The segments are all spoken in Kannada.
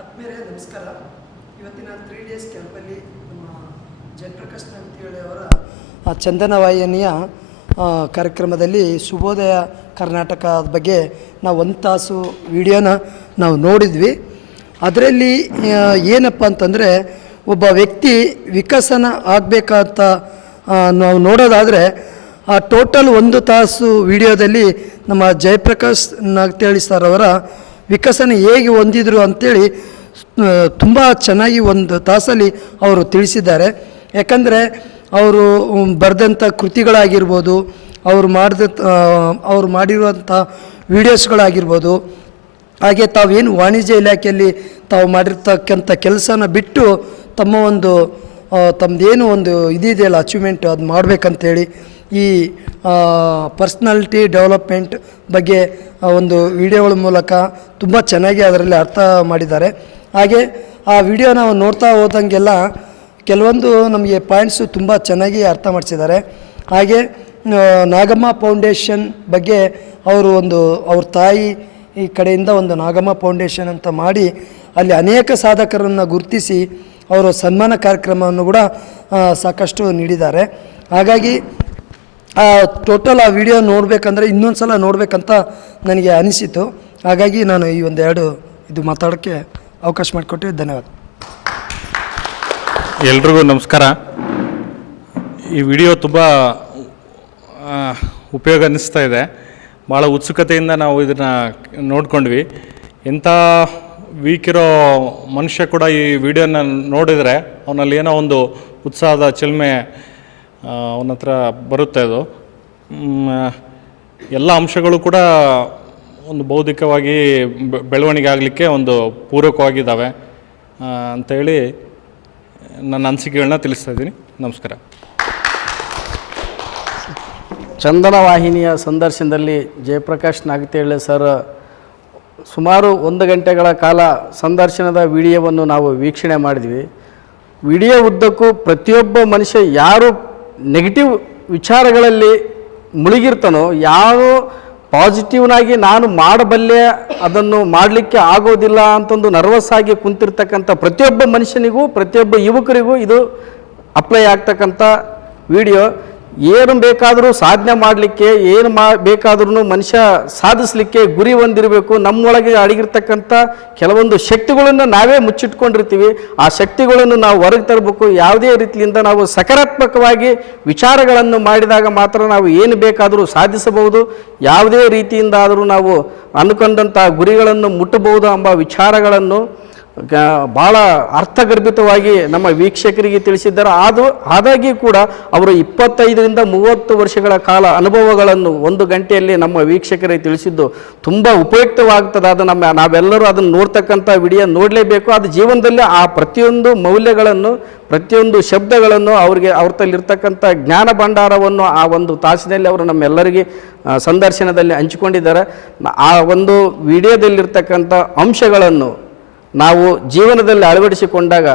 ಆತ್ಮೀಯರೇ ನಮಸ್ಕಾರ. ಇವತ್ತಿನ 3 ಡೇಸ್ ಕ್ಯಾಂಪಲ್ಲಿ ನಮ್ಮ ಜಯಪ್ರಕಾಶ್ ನಗತಿಹಳ್ಳಿ ಅವರ ಚಂದನ ವಾಹಿನಿಯ ಕಾರ್ಯಕ್ರಮದಲ್ಲಿ ಶುಭೋದಯ ಕರ್ನಾಟಕದ ಬಗ್ಗೆ ನಾವು 1 ತಾಸು ವಿಡಿಯೋನ ನಾವು ನೋಡಿದ್ವಿ. ಅದರಲ್ಲಿ ಏನಪ್ಪ ಅಂತಂದರೆ, ಒಬ್ಬ ವ್ಯಕ್ತಿ ವಿಕಸನ ಆಗಬೇಕಂತ ನಾವು ನೋಡೋದಾದರೆ ಆ ಟೋಟಲ್ 1 ತಾಸು ವಿಡಿಯೋದಲ್ಲಿ ನಮ್ಮ ಜಯಪ್ರಕಾಶ್ ನಗತಿಹಳ್ಳಿ ಸರ್ ಅವರ ವಿಕಸನ ಹೇಗೆ ಹೊಂದಿದ್ರು ಅಂಥೇಳಿ ತುಂಬ ಚೆನ್ನಾಗಿ 1 ತಾಸಲ್ಲಿ ಅವರು ತಿಳಿಸಿದ್ದಾರೆ. ಯಾಕಂದರೆ ಅವರು ಬರೆದಂಥ ಕೃತಿಗಳಾಗಿರ್ಬೋದು, ಅವರು ಮಾಡಿರುವಂಥ ವಿಡಿಯೋಸ್ಗಳಾಗಿರ್ಬೋದು, ಹಾಗೆ ತಾವೇನು ವಾಣಿಜ್ಯ ಇಲಾಖೆಯಲ್ಲಿ ತಾವು ಮಾಡಿರ್ತಕ್ಕಂಥ ಕೆಲಸನ ಬಿಟ್ಟು ತಮ್ಮದೇನು ಒಂದು ಇದಿದೆಯಲ್ಲ ಅಚೀವ್ಮೆಂಟ್ ಅದು ಮಾಡಬೇಕಂತೇಳಿ ಈ ಪರ್ಸ್ನಾಲಿಟಿ ಡೆವಲಪ್ಮೆಂಟ್ ಬಗ್ಗೆ ಒಂದು ವಿಡಿಯೋಗಳ ಮೂಲಕ ತುಂಬ ಚೆನ್ನಾಗಿ ಅದರಲ್ಲಿ ಅರ್ಥ ಮಾಡಿದ್ದಾರೆ. ಹಾಗೆ ಆ ವಿಡಿಯೋ ನಾವು ನೋಡ್ತಾ ಹೋದಂಗೆಲ್ಲ ಕೆಲವೊಂದು ನಮಗೆ ಪಾಯಿಂಟ್ಸು ತುಂಬ ಚೆನ್ನಾಗಿ ಅರ್ಥ ಮಾಡಿಸಿದ್ದಾರೆ. ಹಾಗೆ ನಾಗಮ್ಮ ಫೌಂಡೇಶನ್ ಬಗ್ಗೆ ಅವ್ರ ತಾಯಿ ಈ ಕಡೆಯಿಂದ ಒಂದು ನಾಗಮ್ಮ ಫೌಂಡೇಶನ್ ಅಂತ ಮಾಡಿ ಅಲ್ಲಿ ಅನೇಕ ಸಾಧಕರನ್ನು ಗುರುತಿಸಿ ಅವರು ಸನ್ಮಾನ ಕಾರ್ಯಕ್ರಮವನ್ನು ಕೂಡ ಸಾಕಷ್ಟು ನೀಡಿದ್ದಾರೆ. ಹಾಗಾಗಿ ಟೋಟಲ್ ಆ ವಿಡಿಯೋ ನೋಡಬೇಕಂದ್ರೆ ಇನ್ನೊಂದು ಸಲ ನೋಡಬೇಕಂತ ನನಗೆ ಅನಿಸಿತು. ಹಾಗಾಗಿ ನಾನು ಈ 1-2 ಇದು ಮಾತಾಡೋಕ್ಕೆ ಅವಕಾಶ ಮಾಡಿಕೊಟ್ಟು ಧನ್ಯವಾದ. ಎಲ್ರಿಗೂ ನಮಸ್ಕಾರ. ಈ ವಿಡಿಯೋ ತುಂಬ ಉಪಯೋಗ ಅನ್ನಿಸ್ತಾ ಇದೆ. ಭಾಳ ಉತ್ಸುಕತೆಯಿಂದ ನಾವು ಇದನ್ನು ನೋಡ್ಕೊಂಡ್ವಿ. ಎಂಥ ವೀಕಿರೋ ಮನುಷ್ಯ ಕೂಡ ಈ ವಿಡಿಯೋನ ನೋಡಿದರೆ ಅವನಲ್ಲಿ ಏನೋ ಒಂದು ಉತ್ಸಾಹದ ಚಿಲ್ಮೆ ಅವನ ಹತ್ರ ಬರುತ್ತೆ. ಅದು ಎಲ್ಲ ಅಂಶಗಳು ಕೂಡ ಒಂದು ಬೌದ್ಧಿಕವಾಗಿ ಬೆಳವಣಿಗೆ ಆಗಲಿಕ್ಕೆ ಒಂದು ಪೂರಕವಾಗಿದ್ದಾವೆ ಅಂಥೇಳಿ ನನ್ನ ಅನಿಸಿಕೆಗಳನ್ನ ತಿಳಿಸ್ತಾ ಇದ್ದೀನಿ. ನಮಸ್ಕಾರ. ಚಂದನ ವಾಹಿನಿಯ ಸಂದರ್ಶನದಲ್ಲಿ ಜಯಪ್ರಕಾಶ್ ನಗತಿಹಳ್ಳಿ ಸರ್ ಸುಮಾರು 1 ಗಂಟೆಗಳ ಕಾಲ ಸಂದರ್ಶನದ ವಿಡಿಯೋವನ್ನು ನಾವು ವೀಕ್ಷಣೆ ಮಾಡಿದ್ವಿ. ವಿಡಿಯೋ ಉದ್ದಕ್ಕೂ ಪ್ರತಿಯೊಬ್ಬ ಮನುಷ್ಯ ಯಾರು ನೆಗೆಟಿವ್ ವಿಚಾರಗಳಲ್ಲಿ ಮುಳುಗಿರ್ತಾನೋ, ಯಾರು ಪಾಸಿಟಿವ್ನಾಗಿ ನಾನು ಮಾಡಬಲ್ಲೆ ಅದನ್ನು ಮಾಡಲಿಕ್ಕೆ ಆಗೋದಿಲ್ಲ ಅಂತಂದು ನರ್ವಸ್ ಆಗಿ ಕುಂತಿರ್ತಕ್ಕಂಥ ಪ್ರತಿಯೊಬ್ಬ ಮನುಷ್ಯನಿಗೂ, ಪ್ರತಿಯೊಬ್ಬ ಯುವಕರಿಗೂ ಇದು ಅಪ್ಲೈ ಆಗ್ತಕ್ಕಂಥ ವಿಡಿಯೋ. ಏನು ಬೇಕಾದರೂ ಸಾಧನೆ ಮಾಡಲಿಕ್ಕೆ, ಏನು ಬೇಕಾದ್ರೂ ಮನುಷ್ಯ ಸಾಧಿಸಲಿಕ್ಕೆ ಗುರಿ ಹೊಂದಿರಬೇಕು. ನಮ್ಮೊಳಗೆ ಅಡಗಿರ್ತಕ್ಕಂಥ ಕೆಲವೊಂದು ಶಕ್ತಿಗಳನ್ನು ನಾವೇ ಮುಚ್ಚಿಟ್ಕೊಂಡಿರ್ತೀವಿ. ಆ ಶಕ್ತಿಗಳನ್ನು ನಾವು ಹೊರಗೆ ತರಬೇಕು. ಯಾವುದೇ ರೀತಿಯಿಂದ ನಾವು ಸಕಾರಾತ್ಮಕವಾಗಿ ವಿಚಾರಗಳನ್ನು ಮಾಡಿದಾಗ ಮಾತ್ರ ನಾವು ಏನು ಬೇಕಾದರೂ ಸಾಧಿಸಬಹುದು. ಯಾವುದೇ ರೀತಿಯಿಂದ ಆದರೂ ನಾವು ಅಂದುಕೊಂಡಂಥ ಗುರಿಗಳನ್ನು ಮುಟ್ಟಬಹುದು ಎಂಬ ವಿಚಾರಗಳನ್ನು ಭಾಳ ಅರ್ಥಗರ್ಭಿತವಾಗಿ ನಮ್ಮ ವೀಕ್ಷಕರಿಗೆ ತಿಳಿಸಿದ್ದಾರೆ. ಆದಾಗ್ಯೂ ಕೂಡ ಅವರು 25ರಿಂದ 30 ವರ್ಷಗಳ ಕಾಲ ಅನುಭವಗಳನ್ನು 1 ಗಂಟೆಯಲ್ಲಿ ನಮ್ಮ ವೀಕ್ಷಕರಿಗೆ ತಿಳಿಸಿದ್ದು ತುಂಬ ಉಪಯುಕ್ತವಾಗ್ತದೆ. ಅದು ನಾವೆಲ್ಲರೂ ಅದನ್ನು ನೋಡ್ತಕ್ಕಂಥ ವಿಡಿಯೋ ನೋಡಲೇಬೇಕು. ಅದು ಜೀವನದಲ್ಲಿ ಆ ಪ್ರತಿಯೊಂದು ಮೌಲ್ಯಗಳನ್ನು, ಪ್ರತಿಯೊಂದು ಶಬ್ದಗಳನ್ನು ಅವ್ರ ತಲ್ಲಿರ್ತಕ್ಕಂಥ ಜ್ಞಾನ ಭಂಡಾರವನ್ನು ಆ 1 ತಾಸಿನಲ್ಲಿ ಅವರು ನಮ್ಮೆಲ್ಲರಿಗೆ ಸಂದರ್ಶನದಲ್ಲಿ ಹಂಚಿಕೊಂಡಿದ್ದಾರೆ. ಆ ಒಂದು ವಿಡಿಯೋದಲ್ಲಿರ್ತಕ್ಕಂಥ ಅಂಶಗಳನ್ನು ನಾವು ಜೀವನದಲ್ಲಿ ಅಳವಡಿಸಿಕೊಂಡಾಗ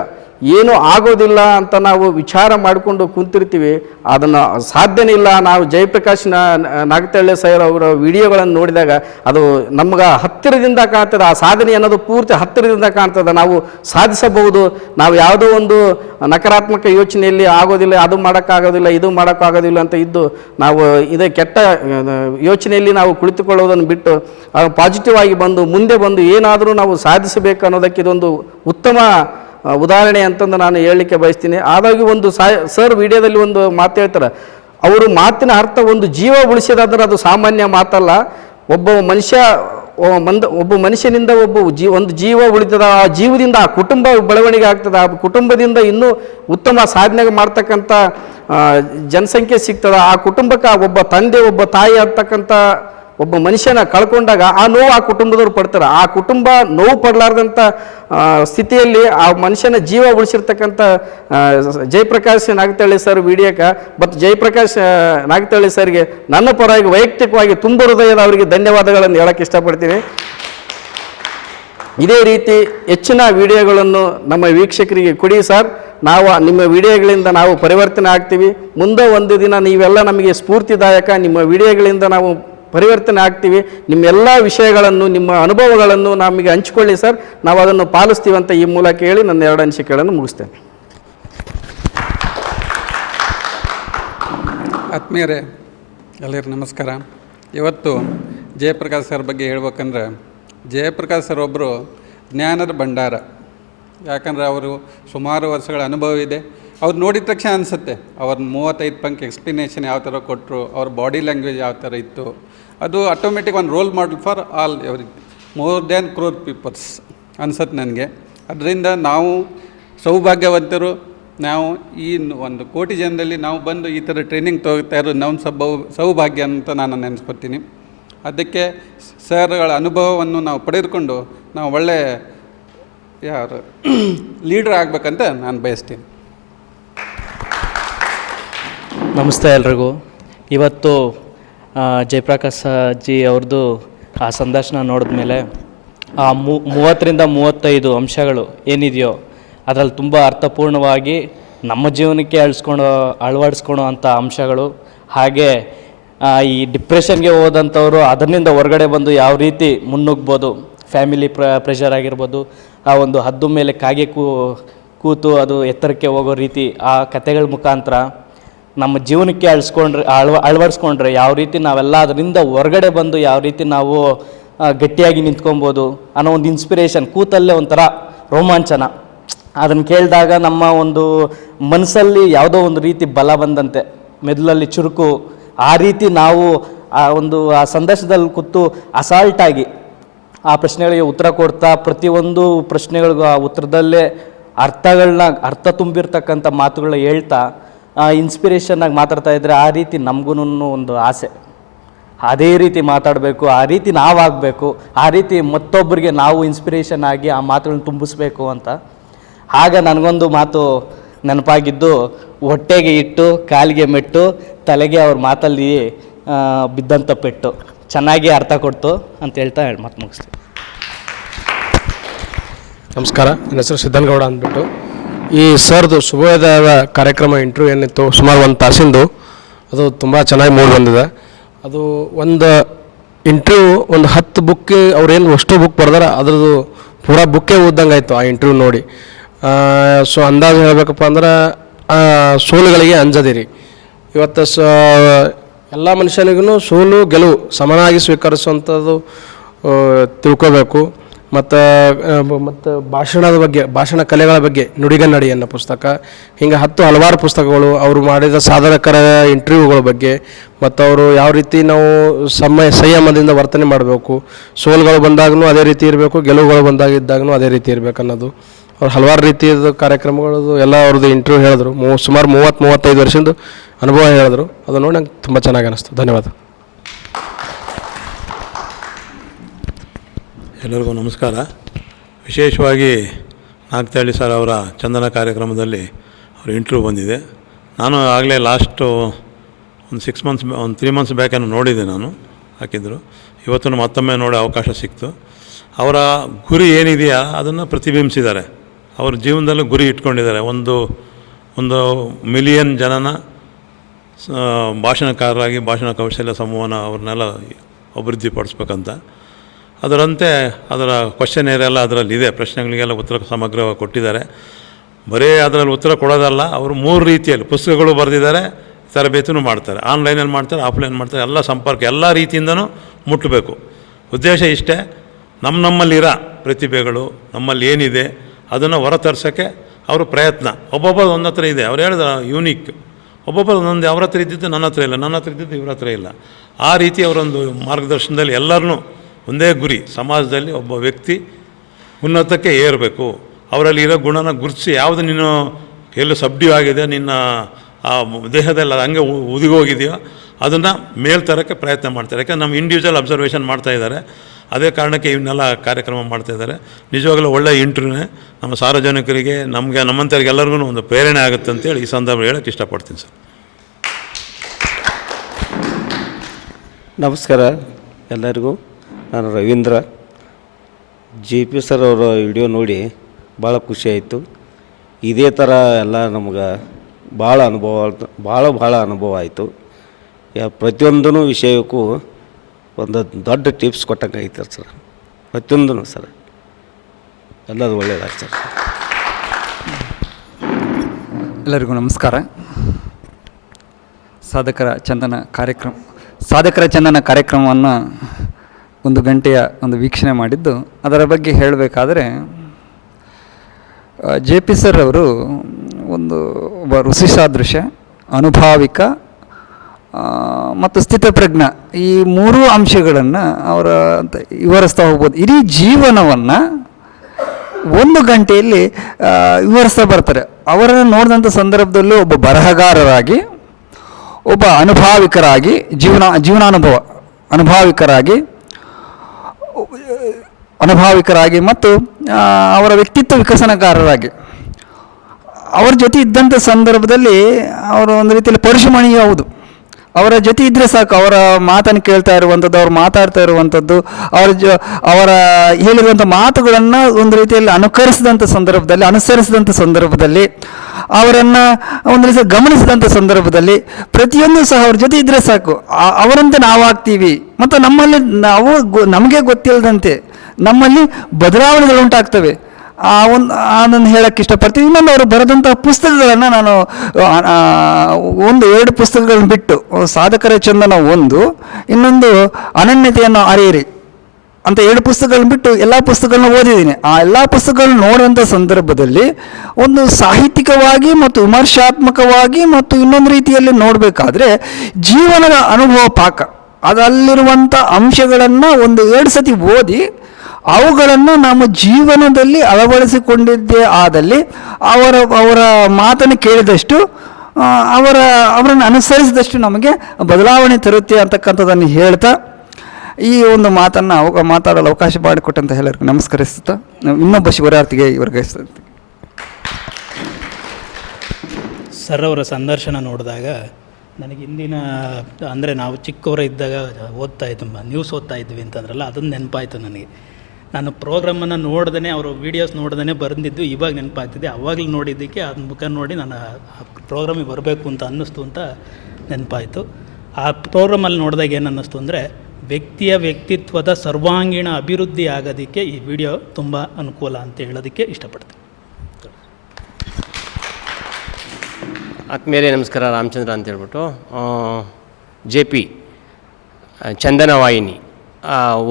ಏನೂ ಆಗೋದಿಲ್ಲ ಅಂತ ನಾವು ವಿಚಾರ ಮಾಡಿಕೊಂಡು ಕುಂತಿರ್ತೀವಿ. ಅದನ್ನು ಸಾಧ್ಯನೇ ಇಲ್ಲ. ನಾವು ಜಯಪ್ರಕಾಶ್ ನಗತಿಹಳ್ಳಿ ಸರ್ ಅವರ ವಿಡಿಯೋಗಳನ್ನು ನೋಡಿದಾಗ ಅದು ನಮ್ಗೆ ಹತ್ತಿರದಿಂದ ಕಾಣ್ತದೆ. ಆ ಸಾಧನೆ ಅನ್ನೋದು ಪೂರ್ತಿ ಹತ್ತಿರದಿಂದ ಕಾಣ್ತದೆ. ನಾವು ಸಾಧಿಸಬಹುದು. ನಾವು ಯಾವುದೋ ಒಂದು ನಕಾರಾತ್ಮಕ ಯೋಚನೆಯಲ್ಲಿ ಆಗೋದಿಲ್ಲ, ಅದು ಮಾಡೋಕ್ಕಾಗೋದಿಲ್ಲ, ಇದು ಮಾಡೋಕ್ಕಾಗೋದಿಲ್ಲ ಅಂತ ಇದ್ದು ನಾವು ಇದೇ ಕೆಟ್ಟ ಯೋಚನೆಯಲ್ಲಿ ನಾವು ಕುಳಿತುಕೊಳ್ಳೋದನ್ನು ಬಿಟ್ಟು ಪಾಸಿಟಿವ್ ಆಗಿ ಮುಂದೆ ಬಂದು ಏನಾದರೂ ನಾವು ಸಾಧಿಸಬೇಕು ಅನ್ನೋದಕ್ಕೆ ಇದೊಂದು ಉತ್ತಮ ಉದಾಹರಣೆ ಅಂತಂದು ನಾನು ಹೇಳಲಿಕ್ಕೆ ಬಯಸ್ತೀನಿ. ಆದಾಗಿ ಸರ್ ವಿಡಿಯೋದಲ್ಲಿ ಒಂದು ಮಾತು ಹೇಳ್ತಾರೆ. ಅವರು ಮಾತಿನ ಅರ್ಥ ಒಂದು ಜೀವ ಉಳಿಸಿದಾದ್ರೆ ಅದು ಸಾಮಾನ್ಯ ಮಾತಲ್ಲ. ಒಬ್ಬ ಮನುಷ್ಯನಿಂದ ಒಂದು ಜೀವ ಉಳಿತದ, ಆ ಜೀವದಿಂದ ಆ ಕುಟುಂಬ ಬೆಳವಣಿಗೆ ಆಗ್ತದೆ. ಆ ಕುಟುಂಬದಿಂದ ಇನ್ನೂ ಉತ್ತಮ ಸಾಧನೆ ಮಾಡ್ತಕ್ಕಂಥ ಜನಸಂಖ್ಯೆ ಸಿಗ್ತದೆ. ಆ ಕುಟುಂಬಕ್ಕೆ ಒಬ್ಬ ತಂದೆ, ಒಬ್ಬ ತಾಯಿ ಆಗ್ತಕ್ಕಂಥ ಒಬ್ಬ ಮನುಷ್ಯನ ಕಳ್ಕೊಂಡಾಗ ಆ ನೋವು ಆ ಕುಟುಂಬದವ್ರು ಪಡ್ತಾರೆ. ಆ ಕುಟುಂಬ ನೋವು ಪಡಲಾರ್ದಂಥ ಸ್ಥಿತಿಯಲ್ಲಿ ಆ ಮನುಷ್ಯನ ಜೀವ ಉಳಿಸಿರ್ತಕ್ಕಂಥ ಜಯಪ್ರಕಾಶ್ ನಗತಿಹಳ್ಳಿ ಸರ್ ವಿಡಿಯೋಕ್ಕೆ ಮತ್ತು ಜಯಪ್ರಕಾಶ್ ನಗತಿಹಳ್ಳಿ ಸರ್ಗೆ ನನ್ನ ಪರವಾಗಿ ವೈಯಕ್ತಿಕವಾಗಿ ತುಂಬ ಹೃದಯದ ಅವರಿಗೆ ಧನ್ಯವಾದಗಳನ್ನು ಹೇಳೋಕ್ಕೆ ಇಷ್ಟಪಡ್ತೀನಿ. ಇದೇ ರೀತಿ ಹೆಚ್ಚಿನ ವಿಡಿಯೋಗಳನ್ನು ನಮ್ಮ ವೀಕ್ಷಕರಿಗೆ ಕೊಡಿ ಸರ್. ನಾವು ನಿಮ್ಮ ವಿಡಿಯೋಗಳಿಂದ ನಾವು ಪರಿವರ್ತನೆ ಆಗ್ತೀವಿ. ಮುಂದೆ ಒಂದು ದಿನ ನೀವೆಲ್ಲ ನಮಗೆ ಸ್ಫೂರ್ತಿದಾಯಕ. ನಿಮ್ಮ ವಿಡಿಯೋಗಳಿಂದ ನಾವು ಪರಿವರ್ತನೆ ಆಗ್ತೀವಿ. ನಿಮ್ಮೆಲ್ಲ ವಿಷಯಗಳನ್ನು, ನಿಮ್ಮ ಅನುಭವಗಳನ್ನು ನಮಗೆ ಹಂಚಿಕೊಳ್ಳಿ ಸರ್, ನಾವು ಅದನ್ನು ಪಾಲಿಸ್ತೀವಂತ ಈ ಮೂಲಕ ಹೇಳಿ ನನ್ನ 2 ಅನಿಸಿಕೆಗಳನ್ನು ಮುಗಿಸ್ತೇನೆ. ಆತ್ಮೀಯರೇ, ಎಲ್ಲರಿಗೂ ನಮಸ್ಕಾರ. ಇವತ್ತು ಜಯಪ್ರಕಾಶ್ ಸರ್ ಬಗ್ಗೆ ಹೇಳ್ಬೇಕಂದ್ರೆ, ಜಯಪ್ರಕಾಶ್ ಸರ್ ಒಬ್ಬರು ಜ್ಞಾನದ ಭಂಡಾರ. ಯಾಕಂದರೆ ಅವರು ಸುಮಾರು ವರ್ಷಗಳ ಅನುಭವ ಇದೆ. ಅವ್ರು ನೋಡಿದ ತಕ್ಷಣ ಅನಿಸುತ್ತೆ ಅವ್ರ 35 ಪಂಕ್ ಎಕ್ಸ್ಪ್ಲನೇಷನ್ ಯಾವ ಥರ ಕೊಟ್ಟರು, ಅವ್ರ ಬಾಡಿ ಲ್ಯಾಂಗ್ವೇಜ್ ಯಾವ ಥರ ಇತ್ತು, ಅದು ಆಟೋಮೆಟಿಕ್ ಒಂದು role model for all more than crore peoples ಅನ್ಸುತ್ತೆ ನನಗೆ. ಅದರಿಂದ ನಾವು ಸೌಭಾಗ್ಯವಂತರು. ನಾವು ಈ 1 ಕೋಟಿ ಜನರಲ್ಲಿ ನಾವು ಬಂದು ಈ ಥರ ಟ್ರೈನಿಂಗ್ ತೊಗೋತಾ ಇರೋದು ನಮ್ಮ ಸೌಭಾಗ್ಯ ಅಂತ ನಾನು ನೆನೆಸ್ಕೊತೀನಿ. ಅದಕ್ಕೆ ಸರ್ಗಳ ಅನುಭವವನ್ನು ನಾವು ಪಡೆದುಕೊಂಡು ನಾವು ಒಳ್ಳೆ ಲೀಡರ್ ಆಗಬೇಕಂತ ನಾನು ಬಯಸ್ತೀನಿ. ನಮಸ್ತೆ ಎಲ್ರಿಗೂ. ಇವತ್ತು ಜಯಪ್ರಕಾಶ್ ಜಿ ಅವ್ರದ್ದು ಆ ಸಂದರ್ಶನ ನೋಡಿದ ಮೇಲೆ ಆ 30ರಿಂದ 35 ಅಂಶಗಳು ಏನಿದೆಯೋ ಅದರಲ್ಲಿ ತುಂಬ ಅರ್ಥಪೂರ್ಣವಾಗಿ ನಮ್ಮ ಜೀವನಕ್ಕೆ ಅಳವಡಿಸ್ಕೊಳೋ ಅಂಥ ಅಂಶಗಳು, ಹಾಗೆ ಈ ಡಿಪ್ರೆಷನ್ಗೆ ಹೋದಂಥವ್ರು ಅದರಿಂದ ಹೊರಗಡೆ ಬಂದು ಯಾವ ರೀತಿ ಮುನ್ನುಗ್ಬೋದು, ಫ್ಯಾಮಿಲಿ ಪ್ರೆಷರ್ ಆಗಿರ್ಬೋದು, ಆ ಒಂದು ಹದ್ದು ಮೇಲೆ ಕಾಗೆ ಕೂತು ಅದು ಎತ್ತರಕ್ಕೆ ಹೋಗೋ ರೀತಿ ಆ ಕಥೆಗಳ ಮುಖಾಂತರ ನಮ್ಮ ಜೀವನಕ್ಕೆ ಅಳವಡಿಸ್ಕೊಂಡ್ರೆ ಯಾವ ರೀತಿ ನಾವೆಲ್ಲ ಅದರಿಂದ ಹೊರಗಡೆ ಬಂದು ಯಾವ ರೀತಿ ನಾವು ಗಟ್ಟಿಯಾಗಿ ನಿಂತ್ಕೊಬೋದು ಅನ್ನೋ ಒಂದು ಇನ್ಸ್ಪಿರೇಷನ್, ಕೂತಲ್ಲೇ ಒಂಥರ ರೋಮಾಂಚನ. ಅದನ್ನು ಕೇಳಿದಾಗ ನಮ್ಮ ಒಂದು ಮನಸ್ಸಲ್ಲಿ ಯಾವುದೋ ಒಂದು ರೀತಿ ಬಲ ಬಂದಂತೆ, ಮೆದುಳಲ್ಲಿ ಚುರುಕು, ಆ ರೀತಿ ನಾವು ಆ ಸಂದರ್ಶನದಲ್ಲಿ ಕೂತು ಅಸಾಲ್ಟಾಗಿ ಆ ಪ್ರಶ್ನೆಗಳಿಗೆ ಉತ್ತರ ಕೊಡ್ತಾ, ಪ್ರತಿಯೊಂದು ಪ್ರಶ್ನೆಗಳಿಗೂ ಆ ಉತ್ತರದಲ್ಲೇ ಅರ್ಥ ತುಂಬಿರ್ತಕ್ಕಂಥ ಮಾತುಗಳನ್ನ ಹೇಳ್ತಾ ಇನ್ಸ್ಪಿರೇಷನ್ನಾಗಿ ಮಾತಾಡ್ತಾ ಇದ್ದರೆ, ಆ ರೀತಿ ನಮಗೂ ಒಂದು ಆಸೆ, ಅದೇ ರೀತಿ ಮಾತಾಡಬೇಕು, ಆ ರೀತಿ ನಾವಾಗಬೇಕು, ಆ ರೀತಿ ಮತ್ತೊಬ್ಬರಿಗೆ ನಾವು ಇನ್ಸ್ಪಿರೇಷನ್ ಆಗಿ ಆ ಮಾತುಗಳನ್ನ ತುಂಬಿಸ್ಬೇಕು ಅಂತ. ಆಗ ನನಗೊಂದು ಮಾತು ನೆನಪಾಗಿದ್ದು, ಹೊಟ್ಟೆಗೆ ಇಟ್ಟು ಕಾಲಿಗೆ ಮೆಟ್ಟು ತಲೆಗೆ ಅವ್ರ ಮಾತಲ್ಲಿ ಬಿದ್ದಂಥ ಪೆಟ್ಟು ಚೆನ್ನಾಗಿ ಅರ್ಥ ಕೊಡ್ತು ಅಂತ ಹೇಳ್ತಾ ಮಾತು ಮುಗಿಸ್ತೀವಿ. ನಮಸ್ಕಾರ, ನನ್ನ ಹೆಸರು ಸಿದ್ದನಗೌಡ ಅಂದ್ಬಿಟ್ಟು. ಈ ಸರ್ದು ಶುಭೋದಯದ ಕಾರ್ಯಕ್ರಮ ಇಂಟರ್ವ್ಯೂ ಏನಿತ್ತು ಸುಮಾರು 1 ತಾಸಿಂದು, ಅದು ತುಂಬ ಚೆನ್ನಾಗಿ ಮೂಡಿ ಬಂದಿದೆ. ಅದು ಒಂದು ಇಂಟರ್ವ್ಯೂ ಒಂದು 10 ಬುಕ್ ಅವ್ರೇನು ಅಷ್ಟು ಬುಕ್ ಬರ್ದಾರ ಅದ್ರದ್ದು ಪೂರಾ ಬುಕ್ಕೇ ಓದ್ದಂಗೆ ಆಯಿತು ಆ ಇಂಟರ್ವ್ಯೂ ನೋಡಿ. ಸೊ ಅಂದಾಜು ಹೇಳಬೇಕಪ್ಪ ಅಂದ್ರೆ ಸೋಲುಗಳಿಗೆ ಅಂಜದಿರಿ. ಇವತ್ತು ಎಲ್ಲ ಮನುಷ್ಯನಿಗೂ ಸೋಲು ಗೆಲುವು ಸಮನಾಗಿ ಸ್ವೀಕರಿಸುವಂಥದ್ದು ತಿಳ್ಕೋಬೇಕು. ಮತ್ತು ಭಾಷಣದ ಬಗ್ಗೆ, ಭಾಷಣ ಕಲೆಗಳ ಬಗ್ಗೆ ನುಡಿಗನ್ನಡಿ ಅನ್ನೋ ಪುಸ್ತಕ, ಹಿಂಗೆ ಹಲವಾರು ಪುಸ್ತಕಗಳು, ಅವರು ಮಾಡಿದ ಸಾಧಕರ ಇಂಟರ್ವ್ಯೂಗಳ ಬಗ್ಗೆ, ಮತ್ತು ಅವರು ಯಾವ ರೀತಿ ನಾವು ಸಂಯಮದಿಂದ ವರ್ತನೆ ಮಾಡಬೇಕು, ಸೋಲುಗಳು ಬಂದಾಗೂ ಅದೇ ರೀತಿ ಇರಬೇಕು, ಗೆಲುವುಗಳು ಬಂದಾಗಿದ್ದಾಗೂ ಅದೇ ರೀತಿ ಇರಬೇಕು ಅನ್ನೋದು, ಅವ್ರು ಹಲವಾರು ರೀತಿಯದು ಕಾರ್ಯಕ್ರಮಗಳದ್ದು ಎಲ್ಲ ಅವ್ರದ್ದು ಇಂಟರ್ವ್ಯೂ ಹೇಳಿದ್ರು. ಸುಮಾರು 30-35 ವರ್ಷದ ಅನುಭವ ಹೇಳಿದ್ರು. ಅದು ನೋಡಿ ನಂಗೆ ತುಂಬ ಚೆನ್ನಾಗಿ ಅನ್ನಿಸ್ತು. ಧನ್ಯವಾದ. ಎಲ್ಲರಿಗೂ ನಮಸ್ಕಾರ. ವಿಶೇಷವಾಗಿ ನಾಗತಹಳ್ಳಿ ಸರ್ ಅವರ ಚಂದನ ಕಾರ್ಯಕ್ರಮದಲ್ಲಿ ಅವ್ರ ಇಂಟರ್ವ್ಯೂ ಬಂದಿದೆ. ನಾನು ಆಗಲೇ ಲಾಸ್ಟು ಒಂದು 3 ಮಂತ್ಸ್ ಬ್ಯಾಕನ್ನು ನೋಡಿದ್ದೆ, ನಾನು ಹಾಕಿದ್ರು. ಇವತ್ತು ಮತ್ತೊಮ್ಮೆ ನೋಡೋ ಅವಕಾಶ ಸಿಕ್ತು. ಅವರ ಗುರಿ ಏನಿದೆಯಾ ಅದನ್ನು ಪ್ರತಿಬಿಂಬಿಸಿದ್ದಾರೆ. ಅವ್ರ ಜೀವನದಲ್ಲೂ ಗುರಿ ಇಟ್ಕೊಂಡಿದ್ದಾರೆ, ಒಂದು ಮಿಲಿಯನ್ ಜನನ ಭಾಷಣಕಾರರಾಗಿ ಭಾಷಣ ಕೌಶಲ್ಯ ಸಮೂಹನ ಅವ್ರನ್ನೆಲ್ಲ ಅಭಿವೃದ್ಧಿಪಡಿಸ್ಬೇಕಂತ. ಅದರಂತೆ ಅದರ ಕ್ವಶನ್ ಏರೆಲ್ಲ ಅದರಲ್ಲಿದೆ, ಪ್ರಶ್ನೆಗಳಿಗೆಲ್ಲ ಉತ್ತರ ಸಮಗ್ರವಾಗಿ ಕೊಟ್ಟಿದ್ದಾರೆ. ಬರೀ ಅದರಲ್ಲಿ ಉತ್ತರ ಕೊಡೋದಲ್ಲ, ಅವರು 3 ರೀತಿಯಲ್ಲಿ ಪುಸ್ತಕಗಳು ಬರೆದಿದ್ದಾರೆ, ತರಬೇತಿನೂ ಮಾಡ್ತಾರೆ, ಆನ್ಲೈನಲ್ಲಿ ಮಾಡ್ತಾರೆ, ಆಫ್ಲೈನ್ ಮಾಡ್ತಾರೆ, ಎಲ್ಲ ಸಂಪರ್ಕ ಎಲ್ಲ ರೀತಿಯಿಂದನೂ ಮುಟ್ಟಬೇಕು. ಉದ್ದೇಶ ಇಷ್ಟೇ, ನಮ್ಮಲ್ಲಿರೋ ಪ್ರತಿಭೆಗಳು ನಮ್ಮಲ್ಲಿ ಏನಿದೆ ಅದನ್ನು ಹೊರತರ್ಸೋಕ್ಕೆ ಅವರು ಪ್ರಯತ್ನ. ಒಬ್ಬೊಬ್ಬರು ಒಂದ ಹತ್ರ ಇದೆ, ಅವ್ರು ಹೇಳಿದ ಯೂನಿಕ್, ಒಬ್ಬೊಬ್ಬರು ಒಂದೊಂದು ಅವ್ರ ಹತ್ರ ಇದ್ದಿದ್ದು ನನ್ನ ಹತ್ರ ಇಲ್ಲ, ನನ್ನ ಹತ್ರ ಇದ್ದಿದ್ದು ಇವ್ರ ಹತ್ರ ಇಲ್ಲ. ಆ ರೀತಿ ಅವರೊಂದು ಮಾರ್ಗದರ್ಶನದಲ್ಲಿ ಎಲ್ಲರನ್ನೂ ಒಂದೇ ಗುರಿ, ಸಮಾಜದಲ್ಲಿ ಒಬ್ಬ ವ್ಯಕ್ತಿ ಉನ್ನತಕ್ಕೆ ಏರಬೇಕು, ಅವರಲ್ಲಿ ಇರೋ ಗುಣನ ಗುರುತಿಸಿ, ಯಾವುದು ನೀನು ಎಲ್ಲೂ ಸಬ್ಡ್ಯೂ ಆಗಿದೆ, ನಿನ್ನ ಆ ದೇಹದಲ್ಲಿ ಹಂಗೆ ಉದಿಗೋಗಿದೆಯೋ ಅದನ್ನು ಮೇಲ್ತರಕ್ಕೆ ಪ್ರಯತ್ನ ಮಾಡ್ತಾರೆ. ಯಾಕೆಂದ್ರೆ ನಮ್ಮ ಇಂಡಿವಿಜುವಲ್ ಅಬ್ಸರ್ವೇಷನ್ ಮಾಡ್ತಾಯಿದ್ದಾರೆ. ಅದೇ ಕಾರಣಕ್ಕೆ ಇವನ್ನೆಲ್ಲ ಕಾರ್ಯಕ್ರಮ ಮಾಡ್ತಾಯಿದ್ದಾರೆ. ನಿಜವಾಗಲೂ ಒಳ್ಳೆಯ ಇಂಟರ್ವ್ಯೂನೇ. ನಮ್ಮ ಸಾರ್ವಜನಿಕರಿಗೆ, ನಮ್ಮಂಥವ್ರಿಗೆ ಎಲ್ಲರಿಗೂ ಒಂದು ಪ್ರೇರಣೆ ಆಗುತ್ತೆ ಅಂತೇಳಿ ಈ ಸಂದರ್ಭ ಹೇಳೋಕ್ಕೆ ಇಷ್ಟಪಡ್ತೀನಿ ಸರ್. ನಮಸ್ಕಾರ ಎಲ್ಲರಿಗೂ. ನಾನು ರವೀಂದ್ರ. JP ಸರ್ ಅವರ ವಿಡಿಯೋ ನೋಡಿ ಭಾಳ ಖುಷಿಯಾಯಿತು. ಇದೇ ಥರ ಎಲ್ಲ ನಮ್ಗೆ ಭಾಳ ಅನುಭವ ಆಯಿತು. ಪ್ರತಿಯೊಂದೂ ವಿಷಯಕ್ಕೂ ಒಂದು ದೊಡ್ಡ ಟಿಪ್ಸ್ ಕೊಟ್ಟಂಗೆ ಐತೆ ಸರ್. ಪ್ರತಿಯೊಂದೂ ಸರ್ ಎಲ್ಲದು ಒಳ್ಳೆಯದಾಗ್ತದೆ ಸರ್. ಎಲ್ಲರಿಗೂ ನಮಸ್ಕಾರ. ಸಾಧಕರ ಚಂದನ ಕಾರ್ಯಕ್ರಮವನ್ನು 1 ಗಂಟೆಯ ಒಂದು ವೀಕ್ಷಣೆ ಮಾಡಿದ್ದು. ಅದರ ಬಗ್ಗೆ ಹೇಳಬೇಕಾದ್ರೆ JP ಸರ್ ಅವರು ಒಬ್ಬ ಋಷಿ ಸಾದೃಶ, ಅನುಭಾವಿಕ ಮತ್ತು ಸ್ಥಿತಪ್ರಜ್ಞ, ಈ 3 ಅಂಶಗಳನ್ನು ವಿವರಿಸ್ತಾ ಹೋಗ್ಬೋದು. ಇಡೀ ಜೀವನವನ್ನು 1 ಗಂಟೆಯಲ್ಲಿ ವಿವರಿಸ್ತಾ ಬರ್ತಾರೆ. ಅವರನ್ನು ನೋಡಿದಂಥ ಸಂದರ್ಭದಲ್ಲೂ ಒಬ್ಬ ಬರಹಗಾರರಾಗಿ, ಒಬ್ಬ ಅನುಭಾವಿಕರಾಗಿ, ಅನುಭಾವಿಕರಾಗಿ ಮತ್ತು ಅವರ ವ್ಯಕ್ತಿತ್ವ ವಿಕಸನಕಾರರಾಗಿ ಅವರ ಜೊತೆ ಇದ್ದಂಥ ಸಂದರ್ಭದಲ್ಲಿ ಅವರು ಒಂದು ರೀತಿಯಲ್ಲಿ ಪರುಷಮಣಿ. ಹೌದು, ಅವರ ಜೊತೆ ಇದ್ದರೆ ಸಾಕು, ಅವರ ಮಾತನ್ನು ಕೇಳ್ತಾ ಇರುವಂಥದ್ದು, ಅವ್ರು ಮಾತಾಡ್ತಾ ಇರುವಂಥದ್ದು, ಅವರ ಹೇಳಿರುವಂಥ ಮಾತುಗಳನ್ನು ಒಂದು ರೀತಿಯಲ್ಲಿ ಅನುಸರಿಸಿದಂಥ ಸಂದರ್ಭದಲ್ಲಿ ಅವರನ್ನು ಒಂದು ರೀತಿ ಗಮನಿಸಿದಂಥ ಸಂದರ್ಭದಲ್ಲಿ ಪ್ರತಿಯೊಂದು ಸಹ ಅವ್ರ ಜೊತೆ ಇದ್ದರೆ ಸಾಕು, ಅವರಂತೆ ನಾವಾಗ್ತೀವಿ. ಮತ್ತು ನಮಗೆ ಗೊತ್ತಿಲ್ಲದಂತೆ ನಮ್ಮಲ್ಲಿ ಬದಲಾವಣೆಗಳು ಉಂಟಾಗ್ತವೆ. ಅದನ್ನು ಹೇಳೋಕ್ಕೆ ಇಷ್ಟಪಡ್ತೀನಿ. ಇನ್ನೊಂದು ಅವರು ಬರೆದಂಥ ಪುಸ್ತಕಗಳನ್ನು ನಾನು 1-2 ಪುಸ್ತಕಗಳನ್ನು ಬಿಟ್ಟು, ಸಾಧಕರ ಚಂದನ 1, ಇನ್ನೊಂದು ಅನನ್ಯತೆಯನ್ನು ಅರಿಯಿರಿ ಅಂತ 2 ಪುಸ್ತಕಗಳನ್ನು ಬಿಟ್ಟು ಎಲ್ಲ ಪುಸ್ತಕಗಳನ್ನ ಓದಿದ್ದೀನಿ. ಆ ಎಲ್ಲ ಪುಸ್ತಕಗಳನ್ನ ನೋಡುವಂಥ ಸಂದರ್ಭದಲ್ಲಿ ಒಂದು ಸಾಹಿತ್ಯಿಕವಾಗಿ ಮತ್ತು ವಿಮರ್ಶಾತ್ಮಕವಾಗಿ ಮತ್ತು ಇನ್ನೊಂದು ರೀತಿಯಲ್ಲಿ ನೋಡಬೇಕಾದ್ರೆ ಜೀವನದ ಅನುಭವ ಪಾಕ, ಅದರಲ್ಲಿರುವಂಥ ಅಂಶಗಳನ್ನು 1-2 ಸತಿ ಓದಿ ಅವುಗಳನ್ನು ನಮ್ಮ ಜೀವನದಲ್ಲಿ ಅಳವಡಿಸಿಕೊಂಡಿದ್ದೇ ಆದಲ್ಲಿ ಅವರ ಮಾತನ್ನು ಕೇಳಿದಷ್ಟು, ಅವರನ್ನು ಅನುಸರಿಸಿದಷ್ಟು ನಮಗೆ ಬದಲಾವಣೆ ತರುತ್ತೆ ಅಂತಕ್ಕಂಥದ್ದನ್ನು ಹೇಳ್ತಾ ಈ ಒಂದು ಮಾತನ್ನು ಮಾತಾಡಲು ಅವಕಾಶ ಮಾಡಿಕೊಟ್ಟಂತ ಎಲ್ಲರಿಗೂ ನಮಸ್ಕರಿಸುತ್ತಾ ಇನ್ನೊಬ್ಬ ಶಿವರಾರ್ಥಿಗೆ ವರ್ಗಾಯಿಸ್ತಂತೆ. ಸರ್ ಅವರ ಸಂದರ್ಶನ ನೋಡಿದಾಗ ನನಗೆ ಹಿಂದಿನ ಅಂದರೆ ನಾವು ಚಿಕ್ಕವರ ಇದ್ದಾಗ ನ್ಯೂಸ್ ಓದ್ತಾ ಇದ್ವಿ ಅಂತಂದ್ರಲ್ಲ, ಅದನ್ನು ನೆನಪಾಯಿತು ನನಗೆ. ನಾನು ಪ್ರೋಗ್ರಾಮನ್ನು ನೋಡ್ದೇ, ಅವರು ವೀಡಿಯೋಸ್ ನೋಡ್ದೇ ಬಂದಿದ್ದು ಇವಾಗ ನೆನಪಾಗ್ತಿದೆ. ಅವಾಗಲೂ ನೋಡಿದ್ದಕ್ಕೆ ಅದ್ರ ಮುಖ ನೋಡಿ ನಾನು ಆ ಪ್ರೋಗ್ರಾಮಿಗೆ ಬರಬೇಕು ಅಂತ ಅನ್ನಿಸ್ತು ಅಂತ ನೆನಪಾಯಿತು. ಆ ಪ್ರೋಗ್ರಾಮಲ್ಲಿ ನೋಡಿದಾಗ ಏನು ಅನ್ನಿಸ್ತು ಅಂದರೆ, ವ್ಯಕ್ತಿಯ ವ್ಯಕ್ತಿತ್ವದ ಸರ್ವಾಂಗೀಣ ಅಭಿವೃದ್ಧಿ ಆಗೋದಕ್ಕೆ ಈ ವಿಡಿಯೋ ತುಂಬ ಅನುಕೂಲ ಅಂತ ಹೇಳೋದಕ್ಕೆ ಇಷ್ಟಪಡ್ತೀನಿ. ಆತ್ಮೀಯರೇ ನಮಸ್ಕಾರ. ರಾಮಚಂದ್ರ ಅಂತ ಹೇಳ್ಬಿಟ್ಟು JP ಚಂದನ ವಾಹಿನಿ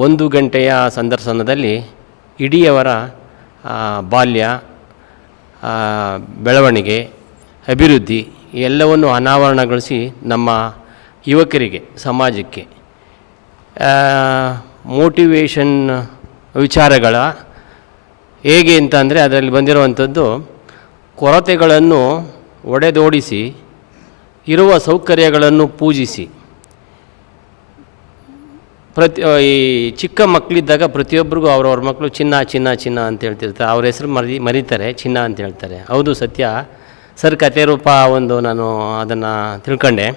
1 ಗಂಟೆಯ ಸಂದರ್ಶನದಲ್ಲಿ ಇಡೀಯವರ ಬಾಲ್ಯ, ಬೆಳವಣಿಗೆ, ಅಭಿವೃದ್ಧಿ ಎಲ್ಲವನ್ನು ಅನಾವರಣಗೊಳಿಸಿ ನಮ್ಮ ಯುವಕರಿಗೆ, ಸಮಾಜಕ್ಕೆ ಮೋಟಿವೇಶನ್ ವಿಚಾರಗಳ ಹೇಗೆ ಅಂತ ಅಂದರೆ ಅದರಲ್ಲಿ ಬಂದಿರುವಂಥದ್ದು ಕೊರತೆಗಳನ್ನು ಒಡೆದೋಡಿಸಿ, ಇರುವ ಸೌಕರ್ಯಗಳನ್ನು ಪೂಜಿಸಿ. ಈ ಚಿಕ್ಕ ಮಕ್ಕಳಿದ್ದಾಗ ಪ್ರತಿಯೊಬ್ಬರಿಗೂ ಅವ್ರವ್ರ ಮಕ್ಕಳು ಚಿನ್ನ ಚಿನ್ನ ಚಿನ್ನ ಅಂತ ಹೇಳ್ತಿರ್ತಾರೆ. ಅವ್ರ ಹೆಸರು ಮರೀತಾರೆ, ಚಿನ್ನ ಅಂತ ಹೇಳ್ತಾರೆ. ಹೌದು, ಸತ್ಯ. ಸರ್ ಕಥೆ ರೂಪ ನಾನು ಅದನ್ನು ತಿಳ್ಕೊಂಡೆ.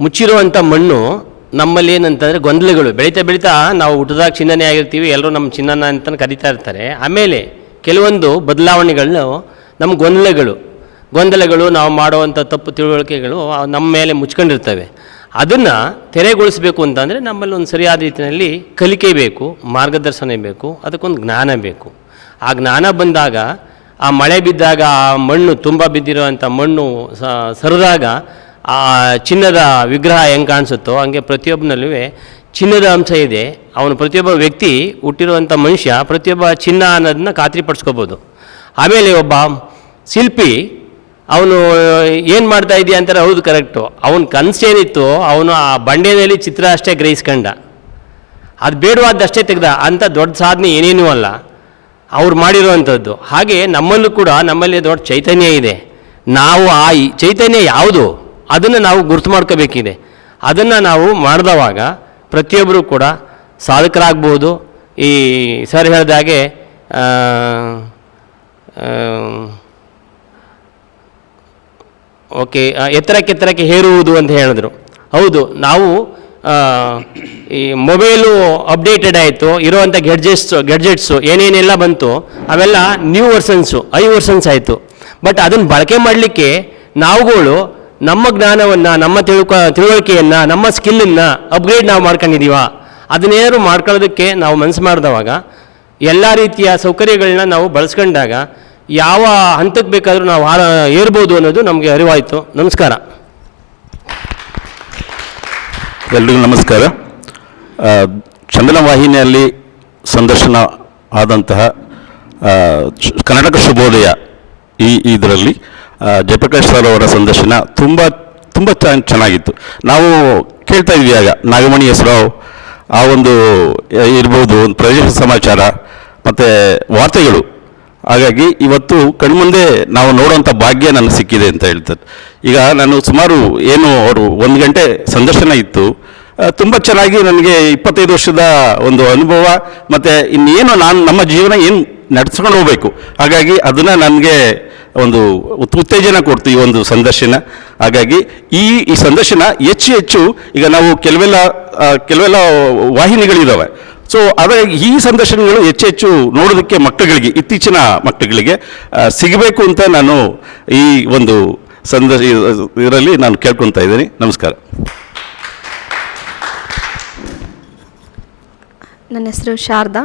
ಮುಚ್ಚಿರುವಂಥ ಮಣ್ಣು ನಮ್ಮಲ್ಲಿ ಏನಂತಂದರೆ ಗೊಂದಲಗಳು ಬೆಳೀತಾ ನಾವು ಹುಟ್ಟಿದಾಗ ಚಿನ್ನನೇ ಆಗಿರ್ತೀವಿ, ಎಲ್ಲರೂ ನಮ್ಮ ಚಿನ್ನನ ಅಂತ ಕರೀತಾ ಇರ್ತಾರೆ. ಆಮೇಲೆ ಕೆಲವೊಂದು ಬದಲಾವಣೆಗಳು ನಮ್ಮ ಗೊಂದಲಗಳು ನಾವು ಮಾಡುವಂಥ ತಪ್ಪು ತಿಳುವಳಿಕೆಗಳು ನಮ್ಮ ಮೇಲೆ ಮುಚ್ಕೊಂಡಿರ್ತವೆ. ಅದನ್ನು ತೆರೆಗೊಳಿಸಬೇಕು ಅಂತಂದರೆ ನಮ್ಮಲ್ಲಿ ಒಂದು ಸರಿಯಾದ ರೀತಿಯಲ್ಲಿ ಕಲಿಕೆ ಬೇಕು, ಮಾರ್ಗದರ್ಶನ ಬೇಕು, ಅದಕ್ಕೊಂದು ಜ್ಞಾನ ಬೇಕು. ಆ ಜ್ಞಾನ ಬಂದಾಗ, ಆ ಮಳೆ ಬಿದ್ದಾಗ, ಆ ಮಣ್ಣು ತುಂಬ ಬಿದ್ದಿರುವಂಥ ಮಣ್ಣು ಸರಿದಾಗ ಆ ಚಿನ್ನದ ವಿಗ್ರಹ ಹೆಂಗೆ ಕಾಣಿಸುತ್ತೋ ಹಂಗೆ ಪ್ರತಿಯೊಬ್ಬನಲ್ಲೂ ಚಿನ್ನದ ಅಂಶ ಇದೆ. ಅವನು ಪ್ರತಿಯೊಬ್ಬ ವ್ಯಕ್ತಿ, ಹುಟ್ಟಿರುವಂಥ ಮನುಷ್ಯ ಪ್ರತಿಯೊಬ್ಬ ಚಿನ್ನ ಅನ್ನೋದನ್ನ ಖಾತ್ರಿಪಡಿಸ್ಕೋಬೋದು. ಆಮೇಲೆ ಒಬ್ಬ ಶಿಲ್ಪಿ ಅವನು ಏನು ಮಾಡ್ತಾ ಇದೆಯಾ ಅಂತಾರೆ. ಹೌದು, ಕರೆಕ್ಟು. ಅವನ ಕನಸೇನಿತ್ತು, ಅವನು ಆ ಬಂಡೆಯಲ್ಲಿ ಚಿತ್ರ ಅಷ್ಟೇ ಗ್ರಹಿಸ್ಕೊಂಡ, ಅದು ಬೇಡವಾದಷ್ಟೇ ತೆಗೆದ. ಅಂಥ ದೊಡ್ಡ ಸಾಧನೆ ಏನೇನೂ ಅಲ್ಲ ಅವ್ರು ಮಾಡಿರುವಂಥದ್ದು. ಹಾಗೆ ನಮ್ಮಲ್ಲೂ ಕೂಡ, ನಮ್ಮಲ್ಲಿ ದೊಡ್ಡ ಚೈತನ್ಯ ಇದೆ. ನಾವು ಆ ಚೈತನ್ಯ ಯಾವುದು ಅದನ್ನು ನಾವು ಗುರುತು ಮಾಡ್ಕೋಬೇಕಿದೆ. ಅದನ್ನು ನಾವು ಮಾಡಿದವಾಗ ಪ್ರತಿಯೊಬ್ಬರೂ ಕೂಡ ಸಾಧಕರಾಗ್ಬೋದು. ಈ ಸರ್ ಹೇಳಿದಾಗೆ ಓಕೆ, ಎತ್ತರಕ್ಕೆ ಹೇರುವುದು ಅಂತ ಹೇಳಿದ್ರು. ಹೌದು, ನಾವು ಈ ಮೊಬೈಲು ಅಪ್ಡೇಟೆಡ್ ಆಯಿತು, ಇರುವಂಥ ಗೆಡ್ಜೆಟ್ಸು ಏನೇನೆಲ್ಲ ಬಂತು ಅವೆಲ್ಲ ನ್ಯೂ ವರ್ಷನ್ಸು, ವರ್ಷನ್ಸ್ ಆಯಿತು. ಬಟ್ ಅದನ್ನು ಬಳಕೆ ಮಾಡಲಿಕ್ಕೆ ನಾವುಗಳು ನಮ್ಮ ಜ್ಞಾನವನ್ನು, ನಮ್ಮ ತಿಳುವಳಿಕೆಯನ್ನು, ನಮ್ಮ ಸ್ಕಿಲ್ಲನ್ನು ಅಪ್ಗ್ರೇಡ್ ನಾವು ಮಾಡ್ಕೊಂಡಿದ್ದೀವ? ಅದನ್ನೇನಾದ್ರು ಮಾಡ್ಕೊಳ್ಳೋದಕ್ಕೆ ನಾವು ಮನಸ್ಸು ಮಾಡಿದವಾಗ ಎಲ್ಲ ರೀತಿಯ ಸೌಕರ್ಯಗಳನ್ನ ನಾವು ಬಳಸ್ಕೊಂಡಾಗ ಯಾವ ಹಂತಕ್ಕೆ ಬೇಕಾದರೂ ನಾವು ಏರ್ಬೋದು ಅನ್ನೋದು ನಮಗೆ ಅರಿವಾಯಿತು. ನಮಸ್ಕಾರ. ಎಲ್ರಿಗೂ ನಮಸ್ಕಾರ. ಚಂದನ ವಾಹಿನಿಯಲ್ಲಿ ಸಂದರ್ಶನ ಆದಂತಹ ಕರ್ನಾಟಕ ಶುಭೋದಯ ಇದರಲ್ಲಿ ಜಯಪ್ರಕಾಶ್ ಸರ್ ಅವರ ಸಂದರ್ಶನ ತುಂಬ ಚೆನ್ನಾಗಿತ್ತು. ನಾವು ಕೇಳ್ತಾ ಇದ್ವಿ ಆಗ ನಾಗಮಣಿ ಹೆಸರಾವ್ ಆ ಒಂದು ಇರ್ಬೋದು, ಒಂದು ಪ್ರದೇಶ ಸಮಾಚಾರ ಮತ್ತು ವಾರ್ತೆಗಳು. ಹಾಗಾಗಿ ಇವತ್ತು ಕಣ್ಮುಂದೆ ನಾವು ನೋಡುವಂಥ ಭಾಗ್ಯ ನನಗೆ ಸಿಕ್ಕಿದೆ ಅಂತ ಹೇಳ್ತಾರೆ. ಈಗ ನಾನು ಸುಮಾರು ಅವರು 1 ಗಂಟೆ ಸಂದರ್ಶನ ಇತ್ತು, ತುಂಬ ಚೆನ್ನಾಗಿ ನನಗೆ 25 ವರ್ಷದ ಒಂದು ಅನುಭವ ಮತ್ತು ಇನ್ನೇನು ನಮ್ಮ ಜೀವನ ಏನು ನಡೆಸ್ಕೊಂಡು ಹೋಗಬೇಕು, ಹಾಗಾಗಿ ಅದನ್ನು ನನಗೆ ಒಂದು ಉತ್ತೇಜನ ಕೊಡ್ತು ಈ ಒಂದು ಸಂದರ್ಶನ. ಹಾಗಾಗಿ ಈ ಸಂದರ್ಶನ ಹೆಚ್ಚು ಈಗ ನಾವು ಕೆಲವೆಲ್ಲ ವಾಹಿನಿಗಳಿದ್ದಾವೆ. ಸೊ ಹಾಗಾಗಿ ಈ ಸಂದರ್ಶನಗಳು ಹೆಚ್ಚು ನೋಡೋದಕ್ಕೆ ಮಕ್ಕಳುಗಳಿಗೆ, ಇತ್ತೀಚಿನ ಮಕ್ಕಳುಗಳಿಗೆ ಸಿಗಬೇಕು ಅಂತ ನಾನು ಈ ಒಂದು ಇದರಲ್ಲಿ ನಾನು ಕೇಳ್ಕೊತಾ ಇದ್ದೀನಿ. ನಮಸ್ಕಾರ. ನನ್ನ ಹೆಸರು ಶಾರದಾ.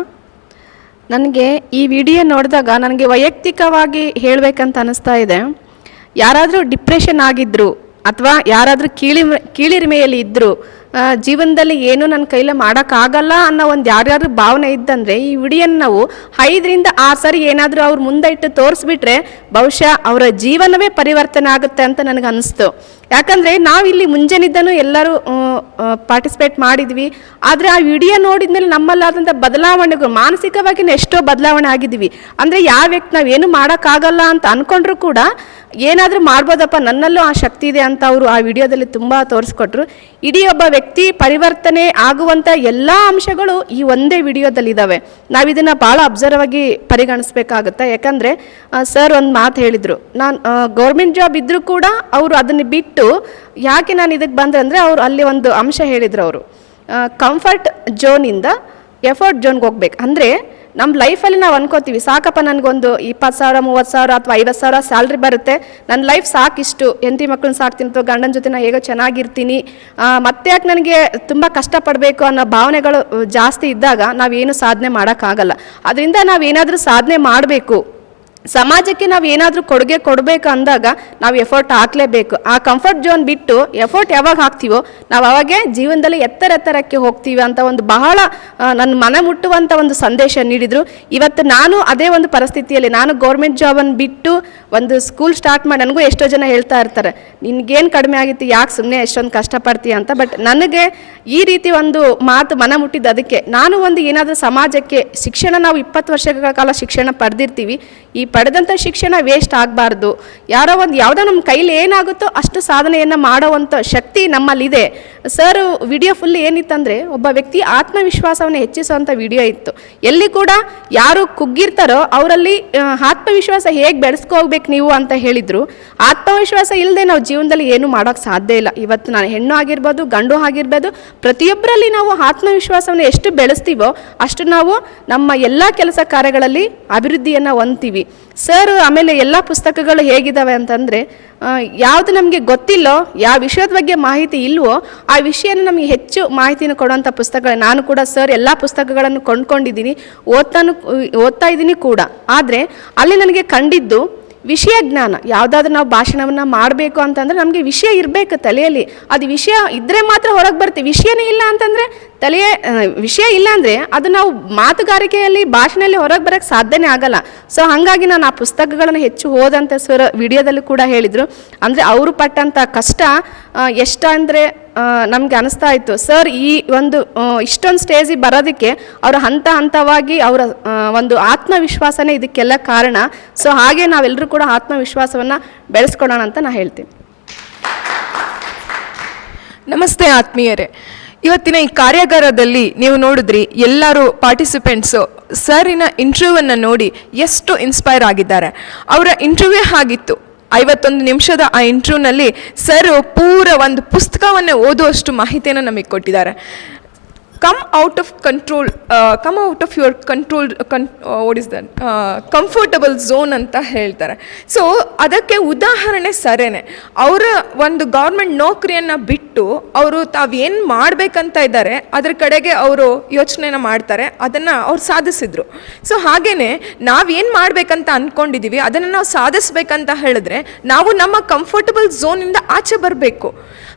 ನನಗೆ ಈ ವಿಡಿಯೋ ನೋಡಿದಾಗ ನನಗೆ ವೈಯಕ್ತಿಕವಾಗಿ ಹೇಳಬೇಕಂತ ಅನ್ನಿಸ್ತಾ ಇದೆ. ಯಾರಾದರೂ ಡಿಪ್ರೆಷನ್ ಆಗಿದ್ದರು ಅಥವಾ ಯಾರಾದರೂ ಕೀಳಿರಿಮೆಯಲ್ಲಿ ಇದ್ದರು, ಜೀವನದಲ್ಲಿ ಏನು ನನ್ನ ಕೈಲಿ ಮಾಡೋಕ್ಕಾಗಲ್ಲ ಅನ್ನೋ ಒಂದು ಯಾರ್ಯಾರು ಭಾವನೆ ಇದ್ದಂದರೆ ಈ ವಿಡಿಯೋನ ನಾವು 5 ರಿಂದ 6 ಸರಿ ಏನಾದರೂ ಅವ್ರ ಮುಂದೆ ಇಟ್ಟು ತೋರಿಸ್ಬಿಟ್ರೆ ಬಹುಶಃ ಅವರ ಜೀವನವೇ ಪರಿವರ್ತನೆ ಆಗುತ್ತೆ ಅಂತ ನನಗೆ ಅನ್ನಿಸ್ತು. ಯಾಕಂದರೆ ನಾವಿಲ್ಲಿ ಮುಂಜಾನಿದ್ದನೂ ಎಲ್ಲರೂ ಪಾರ್ಟಿಸಿಪೇಟ್ ಮಾಡಿದ್ವಿ. ಆದರೆ ಆ ವಿಡಿಯೋ ನೋಡಿದ್ಮೇಲೆ ನಮ್ಮಲ್ಲಾದಂಥ ಬದಲಾವಣೆಗಳು, ಮಾನಸಿಕವಾಗಿಯೂ ಎಷ್ಟೋ ಬದಲಾವಣೆ ಆಗಿದ್ವಿ. ಅಂದರೆ ಯಾವ ವ್ಯಕ್ತಿ ನಾವೇನು ಮಾಡೋಕ್ಕಾಗಲ್ಲ ಅಂತ ಅಂದ್ಕೊಂಡ್ರೂ ಕೂಡ ಏನಾದರೂ ಮಾಡ್ಬೋದಪ್ಪ, ನನ್ನಲ್ಲೂ ಆ ಶಕ್ತಿ ಇದೆ ಅಂತ ಅವರು ಆ ವಿಡಿಯೋದಲ್ಲಿ ತುಂಬ ತೋರಿಸ್ಕೊಟ್ರು. ಇಡೀ ಒಬ್ಬ ವ್ಯಕ್ತಿ ಪರಿವರ್ತನೆ ಆಗುವಂಥ ಎಲ್ಲ ಅಂಶಗಳು ಈ ಒಂದೇ ವಿಡಿಯೋದಲ್ಲಿದ್ದಾವೆ. ನಾವು ಇದನ್ನು ಭಾಳ ಅಬ್ಸರ್ವ್ ಆಗಿ ಪರಿಗಣಿಸ್ಬೇಕಾಗುತ್ತೆ. ಯಾಕಂದರೆ ಸರ್ ಒಂದು ಮಾತು ಹೇಳಿದರು, ನಾನು ಗೌರ್ಮೆಂಟ್ ಜಾಬ್ ಇದ್ದರೂ ಕೂಡ ಅವರು ಅದನ್ನು ಬಿಟ್ಟು ಯಾಕೆ ನಾನು ಇದಕ್ಕೆ ಬಂದೆ ಅಂದರೆ ಅವರು ಅಲ್ಲಿ ಒಂದು ಅಂಶ ಹೇಳಿದರು. ಅವರು ಕಂಫರ್ಟ್ ಝೋನಿಂದ ಎಫರ್ಟ್ ಝೋನ್ಗೆ ಹೋಗ್ಬೇಕು. ಅಂದರೆ ನಮ್ಮ ಲೈಫಲ್ಲಿ ನಾವು ಅನ್ಕೋತೀವಿ, ಸಾಕಪ್ಪ ನನಗೊಂದು 20,000 30,000 ಅಥವಾ 50,000 ಸ್ಯಾಲ್ರಿ ಬರುತ್ತೆ, ನನ್ನ ಲೈಫ್ ಸಾಕಿಷ್ಟು, ಹೆಂಡತಿ ಮಕ್ಕಳನ್ನ ಸಾಕ್ತೀನಿ ಅಥವಾ ಗಂಡನ ಜೊತೆ ನಾನು ಹೇಗೋ ಚೆನ್ನಾಗಿರ್ತೀನಿ, ಮತ್ತೆ ಯಾಕೆ ನನಗೆ ತುಂಬ ಕಷ್ಟಪಡಬೇಕು ಅನ್ನೋ ಭಾವನೆಗಳು ಜಾಸ್ತಿ ಇದ್ದಾಗ ನಾವೇನು ಸಾಧನೆ ಮಾಡೋಕ್ಕಾಗಲ್ಲ. ಅದರಿಂದ ನಾವೇನಾದರೂ ಸಾಧನೆ ಮಾಡಬೇಕು, ಸಮಾಜಕ್ಕೆ ನಾವು ಏನಾದರೂ ಕೊಡುಗೆ ಕೊಡಬೇಕು ಅಂದಾಗ ನಾವು ಎಫರ್ಟ್ ಹಾಕಲೇಬೇಕು. ಆ ಕಂಫರ್ಟ್ ಝೋನ್ ಬಿಟ್ಟು ಎಫರ್ಟ್ ಯಾವಾಗ ಹಾಕ್ತೀವೋ ನಾವು ಅವಾಗೇ ಜೀವನದಲ್ಲಿ ಎತ್ತರಕ್ಕೆ ಹೋಗ್ತೀವಿ ಅಂತ ಒಂದು ಬಹಳ ನನ್ನ ಮನ ಮುಟ್ಟುವಂಥ ಒಂದು ಸಂದೇಶ ನೀಡಿದರು. ಇವತ್ತು ನಾನು ಅದೇ ಒಂದು ಪರಿಸ್ಥಿತಿಯಲ್ಲಿ, ನಾನು ಗೌರ್ಮೆಂಟ್ ಜಾಬನ್ನು ಬಿಟ್ಟು ಒಂದು ಸ್ಕೂಲ್ ಸ್ಟಾರ್ಟ್ ಮಾಡಿ, ನನಗೂ ಎಷ್ಟೋ ಜನ ಹೇಳ್ತಾ ಇರ್ತಾರೆ, ನಿನಗೇನು ಕಡಿಮೆ ಆಗಿತ್ತು, ಯಾಕೆ ಸುಮ್ಮನೆ ಎಷ್ಟೊಂದು ಕಷ್ಟಪಡ್ತೀಯ ಅಂತ. ಬಟ್ ನನಗೆ ಈ ರೀತಿ ಒಂದು ಮಾತು ಮನ ಮುಟ್ಟಿದ್ದು ಅದಕ್ಕೆ. ನಾನು ಒಂದು ಏನಾದರೂ ಸಮಾಜಕ್ಕೆ ಶಿಕ್ಷಣ, ನಾವು 20 ವರ್ಷಗಳ ಕಾಲ ಶಿಕ್ಷಣ ಪಡೆದಿರ್ತೀವಿ, ಈ ಪಡೆದಂಥ ಶಿಕ್ಷಣ ವೇಸ್ಟ್ ಆಗಬಾರ್ದು. ಯಾವುದೋ ನಮ್ಮ ಕೈಲಿ ಏನಾಗುತ್ತೋ ಅಷ್ಟು ಸಾಧನೆಯನ್ನು ಮಾಡೋವಂಥ ಶಕ್ತಿ ನಮ್ಮಲ್ಲಿದೆ. ಸರ್ ವಿಡಿಯೋ ಫುಲ್ ಏನಿತ್ತಂದರೆ ಒಬ್ಬ ವ್ಯಕ್ತಿ ಆತ್ಮವಿಶ್ವಾಸವನ್ನು ಹೆಚ್ಚಿಸುವಂಥ ವಿಡಿಯೋ ಇತ್ತು. ಎಲ್ಲಿ ಕೂಡ ಯಾರು ಕುಗ್ಗಿರ್ತಾರೋ ಅವರಲ್ಲಿ ಆತ್ಮವಿಶ್ವಾಸ ಹೇಗೆ ಬೆಳೆಸ್ಕೋಗ್ಬೇಕು ನೀವು ಅಂತ ಹೇಳಿದರು. ಆತ್ಮವಿಶ್ವಾಸ ಇಲ್ಲದೆ ನಾವು ಜೀವನದಲ್ಲಿ ಏನು ಮಾಡೋಕ್ಕೆ ಸಾಧ್ಯ ಇಲ್ಲ. ಇವತ್ತು ನಾನು ಹೆಣ್ಣು ಆಗಿರ್ಬೋದು, ಗಂಡು ಆಗಿರ್ಬೋದು, ಪ್ರತಿಯೊಬ್ಬರಲ್ಲಿ ನಾವು ಆತ್ಮವಿಶ್ವಾಸವನ್ನು ಎಷ್ಟು ಬೆಳೆಸ್ತೀವೋ ಅಷ್ಟು ನಾವು ನಮ್ಮ ಎಲ್ಲ ಕೆಲಸ ಕಾರ್ಯಗಳಲ್ಲಿ ಅಭಿವೃದ್ಧಿಯನ್ನು ಹೊಂದ್ತೀವಿ. ಸರ್ ಆಮೇಲೆ ಎಲ್ಲ ಪುಸ್ತಕಗಳು ಹೇಗಿದ್ದಾವೆ ಅಂತಂದರೆ, ಯಾವುದು ನಮಗೆ ಗೊತ್ತಿಲ್ಲೋ, ಯಾವ ವಿಷಯದ ಬಗ್ಗೆ ಮಾಹಿತಿ ಇಲ್ವೋ ಆ ವಿಷಯನ ನಮಗೆ ಹೆಚ್ಚು ಮಾಹಿತಿನ ಕೊಡುವಂಥ ಪುಸ್ತಕಗಳು. ನಾನು ಕೂಡ ಸರ್ ಎಲ್ಲ ಪುಸ್ತಕಗಳನ್ನು ಕೊಂಡ್ಕೊಂಡಿದ್ದೀನಿ, ಓದ್ತಾ ಇದ್ದೀನಿ ಕೂಡ. ಆದರೆ ಅಲ್ಲಿ ನನಗೆ ಕಂಡಿದ್ದು ವಿಷಯ ಜ್ಞಾನ. ಯಾವುದಾದ್ರೂ ನಾವು ಭಾಷಣವನ್ನು ಮಾಡಬೇಕು ಅಂತಂದರೆ ನಮಗೆ ವಿಷಯ ಇರಬೇಕು ತಲೆಯಲ್ಲಿ. ಅದು ವಿಷಯ ಇದ್ದರೆ ಮಾತ್ರ ಹೊರಗೆ ಬರ್ತೀವಿ. ವಿಷಯನೇ ಇಲ್ಲ ಅಂತಂದರೆ ವಿಷಯ ಇಲ್ಲ ಅಂದರೆ ಅದು ನಾವು ಮಾತುಗಾರಿಕೆಯಲ್ಲಿ, ಭಾಷಣದಲ್ಲಿ ಹೊರಗೆ ಬರೋಕ್ಕೆ ಸಾಧ್ಯನೇ ಆಗಲ್ಲ. ಸೊ ಹಾಗಾಗಿ ನಾನು ಆ ಪುಸ್ತಕಗಳನ್ನು ಹೆಚ್ಚು ಓದಂತ ಸರ್ ವಿಡಿಯೋದಲ್ಲಿ ಕೂಡ ಹೇಳಿದರು. ಅಂದರೆ ಅವರು ಪಟ್ಟಂಥ ಕಷ್ಟ ಎಷ್ಟಂದರೆ ನಮಗೆ ಅನಿಸ್ತಾ ಇತ್ತು. ಸರ್ ಈ ಒಂದು ಇಷ್ಟೊಂದು ಸ್ಟೇಜಿಗೆ ಬರೋದಕ್ಕೆ ಅವರು ಹಂತವಾಗಿ ಅವರ ಒಂದು ಆತ್ಮವಿಶ್ವಾಸನೇ ಇದಕ್ಕೆಲ್ಲ ಕಾರಣ. ಸೊ ಹಾಗೆ ನಾವೆಲ್ಲರೂ ಕೂಡ ಆತ್ಮವಿಶ್ವಾಸವನ್ನು ಬೆಳೆಸ್ಕೊಳ್ಳೋಣ ಅಂತ ನಾನು ಹೇಳ್ತೀನಿ. ನಮಸ್ತೆ ಆತ್ಮೀಯರೇ. ಇವತ್ತಿನ ಈ ಕಾರ್ಯಾಗಾರದಲ್ಲಿ ನೀವು ನೋಡಿದ್ರಿ, ಎಲ್ಲರೂ ಪಾರ್ಟಿಸಿಪೆಂಟ್ಸು ಸರಿನ ಇಂಟರ್ವ್ಯೂವನ್ನು ನೋಡಿ ಎಷ್ಟು ಇನ್ಸ್ಪೈರ್ ಆಗಿದ್ದಾರೆ. ಅವರ ಇಂಟರ್ವ್ಯೂ ಆಗಿತ್ತು 51 ನಿಮಿಷದ. ಆ ಇಂಟರ್ವ್ಯೂನಲ್ಲಿ ಸರ್ ಪೂರ ಒಂದು ಪುಸ್ತಕವನ್ನೇ ಓದುವಷ್ಟು ಮಾಹಿತಿಯನ್ನು ನಮಗೆ ಕೊಟ್ಟಿದ್ದಾರೆ. come out of control, come out of your control, what is that, comfortable zone ಅಂತ ಹೇಳ್ತಾರೆ. ಸೊ ಅದಕ್ಕೆ ಉದಾಹರಣೆ ಸರೇನೆ. ಅವರ ಒಂದು ಗೌರ್ಮೆಂಟ್ ನೌಕರಿಯನ್ನು ಬಿಟ್ಟು ಅವರು ತಾವೇನು ಮಾಡಬೇಕಂತ ಇದ್ದಾರೆ ಅದ್ರ ಕಡೆಗೆ ಅವರು ಯೋಚನೆನ ಮಾಡ್ತಾರೆ, ಅದನ್ನು ಅವ್ರು ಸಾಧಿಸಿದ್ರು. ಸೊ ಹಾಗೆಯೇ ನಾವೇನು ಮಾಡಬೇಕಂತ ಅಂದ್ಕೊಂಡಿದ್ದೀವಿ ಅದನ್ನು ನಾವು ಸಾಧಿಸ್ಬೇಕಂತ ಹೇಳಿದ್ರೆ ನಾವು ನಮ್ಮ ಕಂಫರ್ಟಬಲ್ ಝೋನಿಂದ ಆಚೆ ಬರಬೇಕು.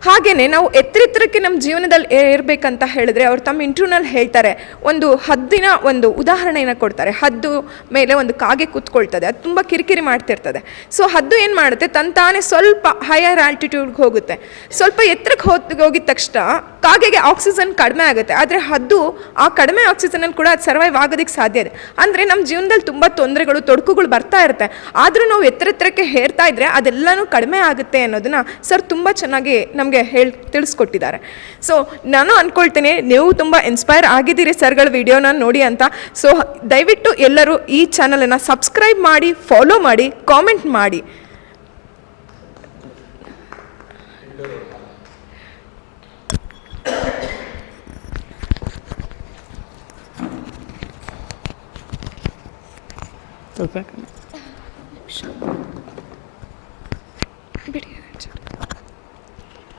ಹಾಗೆಯೇ ನಾವು ಎತ್ತರಕ್ಕೆ ನಮ್ಮ ಜೀವನದಲ್ಲಿ ಇರಬೇಕಂತ ಹೇಳಿದ್ರೆ ಅವ್ರು ತಮ್ಮ ಇಂಟರ್ವ್ಯೂನಲ್ಲಿ ಹೇಳ್ತಾರೆ, ಒಂದು ಹದ್ದಿನ ಒಂದು ಉದಾಹರಣೆಯನ್ನು ಕೊಡ್ತಾರೆ. ಹದ್ದು ಮೇಲೆ ಒಂದು ಕಾಗೆ ಕೂತ್ಕೊಳ್ತದೆ, ಅದು ತುಂಬ ಕಿರಿಕಿರಿ ಮಾಡ್ತಿರ್ತದೆ. ಸೊ ಹದ್ದು ಏನು ಮಾಡುತ್ತೆ, ತಾನೇ ಸ್ವಲ್ಪ ಹೈಯರ್ ಆಲ್ಟಿಟ್ಯೂಡ್ಗೆ ಹೋಗುತ್ತೆ. ಸ್ವಲ್ಪ ಎತ್ತರಕ್ಕೆ ಹೋಗಿದ ತಕ್ಷಣ ಕಾಗೆಗೆ ಆಕ್ಸಿಜನ್ ಕಡಿಮೆ ಆಗುತ್ತೆ, ಆದರೆ ಹದ್ದು ಆ ಕಡಿಮೆ ಆಕ್ಸಿಜನಲ್ಲಿ ಕೂಡ ಅದು ಸರ್ವೈವ್ ಆಗೋದಕ್ಕೆ ಸಾಧ್ಯ ಇದೆ. ಅಂದರೆ ನಮ್ಮ ಜೀವನದಲ್ಲಿ ತುಂಬ ತೊಂದರೆಗಳು ತೊಡಕುಗಳು ಬರ್ತಾ ಇರುತ್ತೆ, ಆದರೂ ನಾವು ಎತ್ತರಕ್ಕೆ ಹೇರ್ತಾ ಇದ್ರೆ ಅದೆಲ್ಲನೂ ಕಡಿಮೆ ಆಗುತ್ತೆ ಅನ್ನೋದನ್ನ ಸರ್ ತುಂಬ ಚೆನ್ನಾಗಿ ನಮಗೆ ತಿಳಿಸ್ಕೊಟ್ಟಿದ್ದಾರೆ. ಸೊ ನಾನು ಅಂದ್ಕೊಳ್ತೇನೆ ನೀವು ತುಂಬ ಇನ್ಸ್ಪೈರ್ ಆಗಿದ್ದೀರಿ ಸರ್ಗಳ ವಿಡಿಯೋನ ನೋಡಿ ಅಂತ. ಸೊ ದಯವಿಟ್ಟು ಎಲ್ಲರೂ ಈ ಚಾನಲನ್ನು ಸಬ್ಸ್ಕ್ರೈಬ್ ಮಾಡಿ, ಫಾಲೋ ಮಾಡಿ, ಕಾಮೆಂಟ್ ಮಾಡಿ. ಬಿಡಿ.